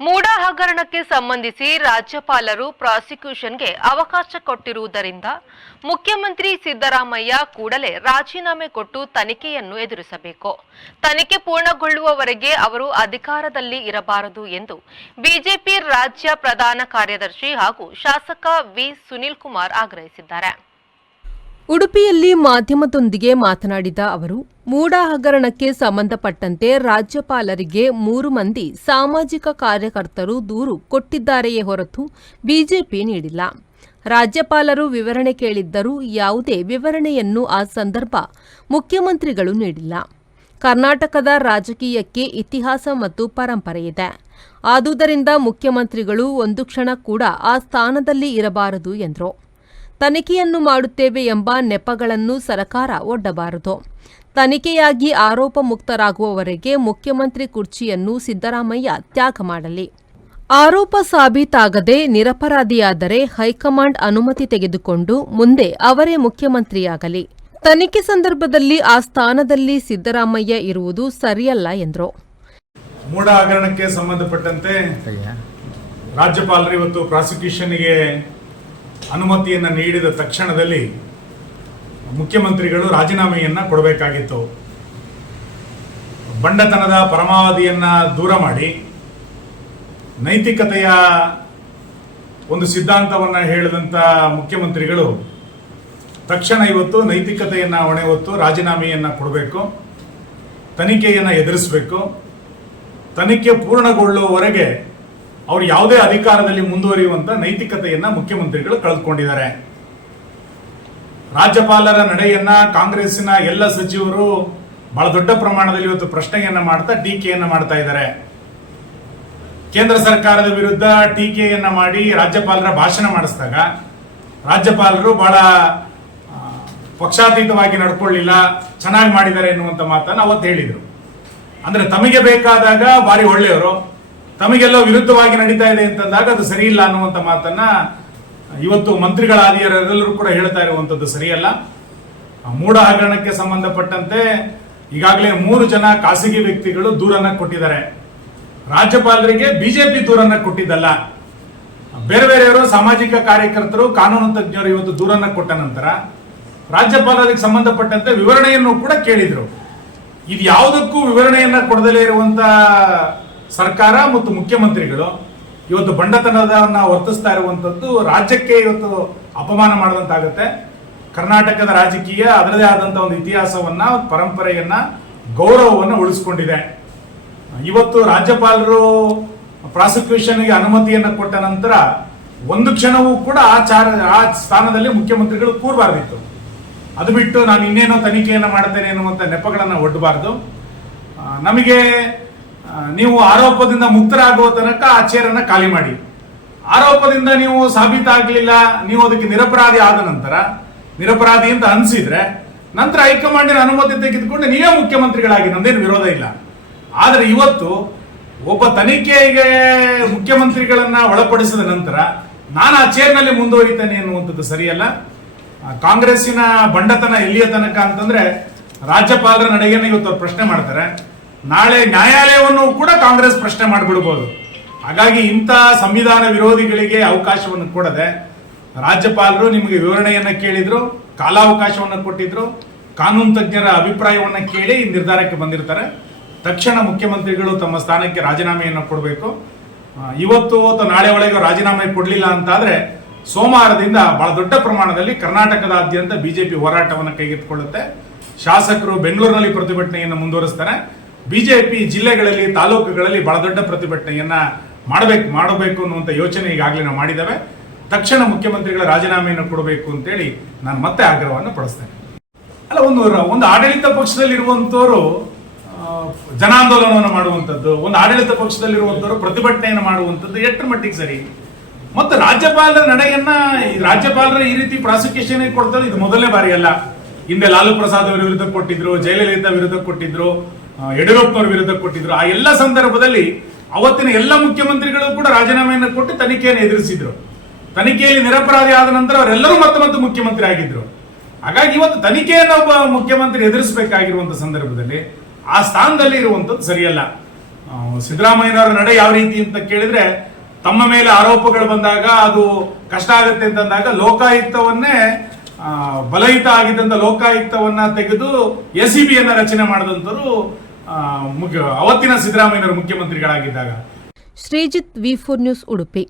ಮೂಡ ಹಗರಣಕ್ಕೆ ಸಂಬಂಧಿಸಿ ರಾಜ್ಯಪಾಲರು ಪ್ರಾಸಿಕ್ಯೂಷನ್ಗೆ ಅವಕಾಶ ಕೊಟ್ಟಿರುವುದರಿಂದ ಮುಖ್ಯಮಂತ್ರಿ ಸಿದ್ದರಾಮಯ್ಯ ಕೂಡಲೇ ರಾಜೀನಾಮೆ ಕೊಟ್ಟು ತನಿಖೆಯನ್ನು ಎದುರಿಸಬೇಕು. ತನಿಖೆ ಪೂರ್ಣಗೊಳ್ಳುವವರೆಗೆ ಅವರು ಅಧಿಕಾರದಲ್ಲಿ ಇರಬಾರದು ಎಂದು ಬಿಜೆಪಿ ರಾಜ್ಯ ಪ್ರಧಾನ ಕಾರ್ಯದರ್ಶಿ ಹಾಗೂ ಶಾಸಕ ವಿ ಸುನೀಲ್ ಕುಮಾರ್ ಆಗ್ರಹಿಸಿದ್ದಾರೆ. ಉಡುಪಿಯಲ್ಲಿ ಮಾಧ್ಯಮದೊಂದಿಗೆ ಮಾತನಾಡಿದ ಅವರು, ಮೂಡ ಹಗರಣಕ್ಕೆ ಸಂಬಂಧಪಟ್ಟಂತೆ ರಾಜ್ಯಪಾಲರಿಗೆ 3 ಮಂದಿ ಸಾಮಾಜಿಕ ಕಾರ್ಯಕರ್ತರು ದೂರು ಕೊಟ್ಟಿದ್ದಾರೆಯೇ ಹೊರತು ಬಿಜೆಪಿ ನೀಡಿಲ್ಲ. ರಾಜ್ಯಪಾಲರು ವಿವರಣೆ ಕೇಳಿದ್ದರೂ ಯಾವುದೇ ವಿವರಣೆಯನ್ನು ಆ ಸಂದರ್ಭ ಮುಖ್ಯಮಂತ್ರಿಗಳು ನೀಡಿಲ್ಲ. ಕರ್ನಾಟಕದ ರಾಜಕೀಯಕ್ಕೆ ಇತಿಹಾಸ ಮತ್ತು ಪರಂಪರೆ ಇದೆ. ಆದುದರಿಂದ ಮುಖ್ಯಮಂತ್ರಿಗಳು ಒಂದು ಕ್ಷಣ ಕೂಡ ಆ ಸ್ಥಾನದಲ್ಲಿ ಇರಬಾರದು ಎಂದರು. ತನಿಖೆಯನ್ನು ಮಾಡುತ್ತೇವೆ ಎಂಬ ನೆಪಗಳನ್ನು ಸರ್ಕಾರ ಒಡ್ಡಬಾರದು. ತನಿಖೆಯಾಗಿ ಆರೋಪ ಮುಕ್ತರಾಗುವವರೆಗೆ ಮುಖ್ಯಮಂತ್ರಿ ಕುರ್ಚಿಯನ್ನು ಸಿದ್ದರಾಮಯ್ಯ ತ್ಯಾಗ ಮಾಡಲಿ. ಆರೋಪ ಸಾಬೀತಾಗದೆ ನಿರಪರಾಧಿಯಾದರೆ ಹೈಕಮಾಂಡ್ ಅನುಮತಿ ತೆಗೆದುಕೊಂಡು ಮುಂದೆ ಅವರೇ ಮುಖ್ಯಮಂತ್ರಿಯಾಗಲಿ. ತನಿಖೆ ಸಂದರ್ಭದಲ್ಲಿ ಆ ಸ್ಥಾನದಲ್ಲಿ ಸಿದ್ದರಾಮಯ್ಯ ಇರುವುದು ಸರಿಯಲ್ಲ ಎಂದರು. ಮೂಡ ಹಗರಣಕ್ಕೆ ಸಂಬಂಧಪಟ್ಟಂತೆ ರಾಜ್ಯಪಾಲರು ಇವತ್ತು ಪ್ರಾಸಿಕ್ಯೂಷನ್ಗೆ ಅನುಮತಿಯನ್ನು ನೀಡಿದ ತಕ್ಷಣದಲ್ಲಿ ಮುಖ್ಯಮಂತ್ರಿಗಳು ರಾಜೀನಾಮೆಯನ್ನು ಕೊಡಬೇಕಾಗಿತ್ತು. ಬಂಡತನದ ಪರಮಾವಧಿಯನ್ನು ದೂರ ಮಾಡಿ ನೈತಿಕತೆಯ ಒಂದು ಸಿದ್ಧಾಂತವನ್ನು ಹೇಳಿದಂಥ ಮುಖ್ಯಮಂತ್ರಿಗಳು ತಕ್ಷಣ ಇವತ್ತು ನೈತಿಕತೆಯನ್ನು ಹೊಣೆ ಹೊತ್ತು ರಾಜೀನಾಮೆಯನ್ನು ಕೊಡಬೇಕು, ತನಿಖೆಯನ್ನು ಎದುರಿಸಬೇಕು. ತನಿಖೆ ಪೂರ್ಣಗೊಳ್ಳುವವರೆಗೆ ಅವರು ಯಾವುದೇ ಅಧಿಕಾರದಲ್ಲಿ ಮುಂದುವರಿಯುವಂತ ನೈತಿಕತೆಯನ್ನ ಮುಖ್ಯಮಂತ್ರಿಗಳು ಕಳೆದುಕೊಂಡಿದ್ದಾರೆ. ರಾಜ್ಯಪಾಲರ ನಡೆಯನ್ನ ಕಾಂಗ್ರೆಸ್ಸಿನ ಎಲ್ಲ ಸಚಿವರು ಬಹಳ ದೊಡ್ಡ ಪ್ರಮಾಣದಲ್ಲಿ ಇವತ್ತು ಪ್ರಶ್ನೆಯನ್ನ ಮಾಡ್ತಾ ಟೀಕೆಯನ್ನ ಮಾಡ್ತಾ ಇದ್ದಾರೆ. ಕೇಂದ್ರ ಸರ್ಕಾರದ ವಿರುದ್ಧ ಟೀಕೆಯನ್ನ ಮಾಡಿ ರಾಜ್ಯಪಾಲರ ಭಾಷಣ ಮಾಡಿಸಿದಾಗ ರಾಜ್ಯಪಾಲರು ಬಹಳ ಪಕ್ಷಾತೀತವಾಗಿ ನಡ್ಕೊಳ್ಳಿಲ್ಲ, ಚೆನ್ನಾಗಿ ಮಾಡಿದ್ದಾರೆ ಎನ್ನುವಂತ ಮಾತನ್ನು ಅವತ್ತು ಹೇಳಿದರು. ಅಂದ್ರೆ ತಮಗೆ ಬೇಕಾದಾಗ ಬಾರಿ ಒಳ್ಳೆಯವರು, ತಮಗೆಲ್ಲೋ ವಿರುದ್ಧವಾಗಿ ನಡೀತಾ ಇದೆ ಅಂತಂದಾಗ ಅದು ಸರಿ ಇಲ್ಲ ಅನ್ನುವಂಥ ಮಾತನ್ನ ಇವತ್ತು ಮಂತ್ರಿಗಳಾದಿಯರೆಲ್ಲರೂ ಕೂಡ ಹೇಳ್ತಾ ಇರುವಂತದ್ದು ಸರಿಯಲ್ಲ. ಮೂಡ ಹಗರಣಕ್ಕೆ ಸಂಬಂಧಪಟ್ಟಂತೆ ಈಗಾಗಲೇ 3 ಜನ ಖಾಸಗಿ ವ್ಯಕ್ತಿಗಳು ದೂರನ್ನ ಕೊಟ್ಟಿದ್ದಾರೆ. ರಾಜ್ಯಪಾಲರಿಗೆ ಬಿಜೆಪಿ ದೂರನ್ನ ಕೊಟ್ಟಿದ್ದಲ್ಲ, ಬೇರೆ ಬೇರೆಯವರು ಸಾಮಾಜಿಕ ಕಾರ್ಯಕರ್ತರು, ಕಾನೂನು ತಜ್ಞರು ಇವತ್ತು ದೂರನ್ನ ಕೊಟ್ಟ ನಂತರ ರಾಜ್ಯಪಾಲರಿಗೆ ಸಂಬಂಧಪಟ್ಟಂತೆ ವಿವರಣೆಯನ್ನು ಕೂಡ ಕೇಳಿದ್ರು. ಇದು ಯಾವುದಕ್ಕೂ ವಿವರಣೆಯನ್ನ ಕೊಡದಲೇ ಇರುವಂತ ಸರ್ಕಾರ ಮತ್ತು ಮುಖ್ಯಮಂತ್ರಿಗಳು ಇವತ್ತು ಬಂಡತನದನ್ನ ವರ್ತಿಸ್ತಾ ಇರುವಂತದ್ದು ರಾಜ್ಯಕ್ಕೆ ಇವತ್ತು ಅಪಮಾನ ಮಾಡಿದಂತಾಗುತ್ತೆ. ಕರ್ನಾಟಕದ ರಾಜಕೀಯ ಅದರದೇ ಆದಂತಹ ಒಂದು ಇತಿಹಾಸವನ್ನ, ಪರಂಪರೆಯನ್ನ, ಗೌರವವನ್ನು ಉಳಿಸಿಕೊಂಡಿದೆ. ಇವತ್ತು ರಾಜ್ಯಪಾಲರು ಪ್ರಾಸಿಕ್ಯೂಷನ್ಗೆ ಅನುಮತಿಯನ್ನು ಕೊಟ್ಟ ನಂತರ ಒಂದು ಕ್ಷಣವೂ ಕೂಡ ಆ ಸ್ಥಾನದಲ್ಲಿ ಮುಖ್ಯಮಂತ್ರಿಗಳು ಕೂರಬಾರ್ದಿತ್ತು. ಅದು ಬಿಟ್ಟು ನಾನು ಇನ್ನೇನೋ ತನಿಖೆಯನ್ನು ಮಾಡ್ತೇನೆ ಎನ್ನುವಂತ ನೆಪಗಳನ್ನು ಒಡ್ಡಬಾರದು. ನಮಗೆ ನೀವು ಆರೋಪದಿಂದ ಮುಕ್ತರಾಗುವ ತನಕ ಆ ಚೇರನ್ನ ಖಾಲಿ ಮಾಡಿ. ಆರೋಪದಿಂದ ನೀವು ಸಾಬೀತಾಗಲಿಲ್ಲ, ನೀವು ಅದಕ್ಕೆ ನಿರಪರಾಧಿ ಆದ ನಂತರ, ನಿರಪರಾಧಿ ಅಂತ ಅನಿಸಿದ್ರೆ ನಂತರ ಹೈಕಮಾಂಡಿನ ಅನುಮತಿ ತೆಗೆದುಕೊಂಡು ನೀವೇ ಮುಖ್ಯಮಂತ್ರಿಗಳಾಗಿ, ನಮ್ದೇನು ವಿರೋಧ ಇಲ್ಲ. ಆದರೆ ಇವತ್ತು ಒಬ್ಬ ತನಿಖೆಗೆ ಮುಖ್ಯಮಂತ್ರಿಗಳನ್ನ ಒಳಪಡಿಸಿದ ನಂತರ ನಾನು ಆ ಚೇರ್ನಲ್ಲಿ ಮುಂದುವರಿತೇನೆ ಎನ್ನುವಂಥದ್ದು ಸರಿಯಲ್ಲ. ಕಾಂಗ್ರೆಸ್ಸಿನ ಬಂಡತನ ಎಲ್ಲಿಯ ತನಕ ಅಂತಂದ್ರೆ ರಾಜ್ಯಪಾಲರ ನಡೆಯನ್ನು ಇವತ್ತು ಅವ್ರು ಪ್ರಶ್ನೆ ಮಾಡ್ತಾರೆ, ನಾಳೆ ನ್ಯಾಯಾಲಯವನ್ನು ಕೂಡ ಕಾಂಗ್ರೆಸ್ ಪ್ರಶ್ನೆ ಮಾಡಿಬಿಡಬಹುದು. ಹಾಗಾಗಿ ಇಂಥ ಸಂವಿಧಾನ ವಿರೋಧಿಗಳಿಗೆ ಅವಕಾಶವನ್ನು ಕೊಡದೆ ರಾಜ್ಯಪಾಲರು ನಿಮಗೆ ವಿವರಣೆಯನ್ನ ಕೇಳಿದ್ರು, ಕಾಲಾವಕಾಶವನ್ನು ಕೊಟ್ಟಿದ್ರು, ಕಾನೂನು ತಜ್ಞರ ಅಭಿಪ್ರಾಯವನ್ನ ಕೇಳಿ ಈ ನಿರ್ಧಾರಕ್ಕೆ ಬಂದಿರ್ತಾರೆ. ತಕ್ಷಣ ಮುಖ್ಯಮಂತ್ರಿಗಳು ತಮ್ಮ ಸ್ಥಾನಕ್ಕೆ ರಾಜೀನಾಮೆಯನ್ನು ಕೊಡಬೇಕು. ಇವತ್ತು ಅಥವಾ ನಾಳೆ ಒಳಗೆ ರಾಜೀನಾಮೆ ಕೊಡಲಿಲ್ಲ ಅಂತಾದ್ರೆ ಸೋಮವಾರದಿಂದ ಬಹಳ ದೊಡ್ಡ ಪ್ರಮಾಣದಲ್ಲಿ ಕರ್ನಾಟಕದಾದ್ಯಂತ ಬಿಜೆಪಿ ಹೋರಾಟವನ್ನು ಕೈಗೆತ್ತಿಕೊಳ್ಳುತ್ತೆ. ಶಾಸಕರು ಬೆಂಗಳೂರಿನಲ್ಲಿ ಪ್ರತಿಭಟನೆಯನ್ನು ಮುಂದುವರಿಸ್ತಾರೆ. ಬಿಜೆಪಿ ಜಿಲ್ಲೆಗಳಲ್ಲಿ, ತಾಲೂಕುಗಳಲ್ಲಿ ಬಹಳ ದೊಡ್ಡ ಪ್ರತಿಭಟನೆಯನ್ನ ಮಾಡಬೇಕು ಅನ್ನುವಂಥ ಯೋಚನೆ ಈಗಾಗಲೇ ನಾವು ಮಾಡಿದ್ದೇವೆ. ತಕ್ಷಣ ಮುಖ್ಯಮಂತ್ರಿಗಳ ರಾಜೀನಾಮೆಯನ್ನು ಕೊಡಬೇಕು ಅಂತೇಳಿ ನಾನು ಮತ್ತೆ ಆಗ್ರಹವನ್ನು ಪಡಿಸ್ತೇನೆ. ಅಲ್ಲ, ಒಂದು ಆಡಳಿತ ಪಕ್ಷದಲ್ಲಿರುವಂತವರು ಜನಾಂದೋಲನವನ್ನು ಮಾಡುವಂಥದ್ದು, ಒಂದು ಆಡಳಿತ ಪಕ್ಷದಲ್ಲಿರುವಂತವರು ಪ್ರತಿಭಟನೆಯನ್ನು ಮಾಡುವಂಥದ್ದು ಎಷ್ಟರ ಮಟ್ಟಿಗೆ ಸರಿ? ಮತ್ತು ರಾಜ್ಯಪಾಲರ ನಡೆಯನ್ನ, ರಾಜ್ಯಪಾಲರ ಈ ರೀತಿ ಪ್ರಾಸಿಕ್ಯೂಷನ್ ಕೊಡ್ತಾರೆ, ಇದು ಮೊದಲನೇ ಬಾರಿ ಅಲ್ಲ. ಹಿಂದೆ ಲಾಲು ಪ್ರಸಾದ್ ಅವರ ವಿರುದ್ಧ ಕೊಟ್ಟಿದ್ರು, ಜಯಲಲಿತಾ ವಿರುದ್ಧ ಕೊಟ್ಟಿದ್ರು, ಯಡಿಯೂರಪ್ಪನವರ ವಿರುದ್ಧ ಕೊಟ್ಟಿದ್ರು. ಆ ಎಲ್ಲ ಸಂದರ್ಭದಲ್ಲಿ ಅವತ್ತಿನ ಎಲ್ಲ ಮುಖ್ಯಮಂತ್ರಿಗಳು ಕೂಡ ರಾಜೀನಾಮೆಯನ್ನು ಕೊಟ್ಟು ತನಿಖೆಯನ್ನು ಎದುರಿಸಿದ್ರು. ತನಿಖೆಯಲ್ಲಿ ನಿರಪರಾಧಿ ಆದ ನಂತರ ಅವರೆಲ್ಲರೂ ಮತ್ತೆ ಮುಖ್ಯಮಂತ್ರಿ ಆಗಿದ್ರು. ಹಾಗಾಗಿ ಇವತ್ತು ತನಿಖೆಯನ್ನು ಒಬ್ಬ ಮುಖ್ಯಮಂತ್ರಿ ಎದುರಿಸಬೇಕಾಗಿರುವಂತಹ ಸಂದರ್ಭದಲ್ಲಿ ಆ ಸ್ಥಾನದಲ್ಲಿ ಇರುವಂತದ್ದು ಸರಿಯಲ್ಲ. ಸಿದ್ದರಾಮಯ್ಯನವರ ನಡೆ ಯಾವ ರೀತಿ ಅಂತ ಕೇಳಿದ್ರೆ, ತಮ್ಮ ಮೇಲೆ ಆರೋಪಗಳು ಬಂದಾಗ ಅದು ಕಷ್ಟ ಆಗುತ್ತೆ ಅಂತಂದಾಗ ಲೋಕಾಯುಕ್ತವನ್ನೇ ಬಲಯುತ ಆಗಿದ್ದಂತ ಲೋಕಾಯುಕ್ತವನ್ನ ತೆಗೆದು SEB ಯನ್ನ ರಚನೆ ಮಾಡಿದಂತರು ಅವತ್ತಿನ ಸಿದ್ದರಾಮಯ್ಯನವರು ಮುಖ್ಯಮಂತ್ರಿಗಳಾಗಿದ್ದಾಗ. Sreejith, V4 news, Udupi.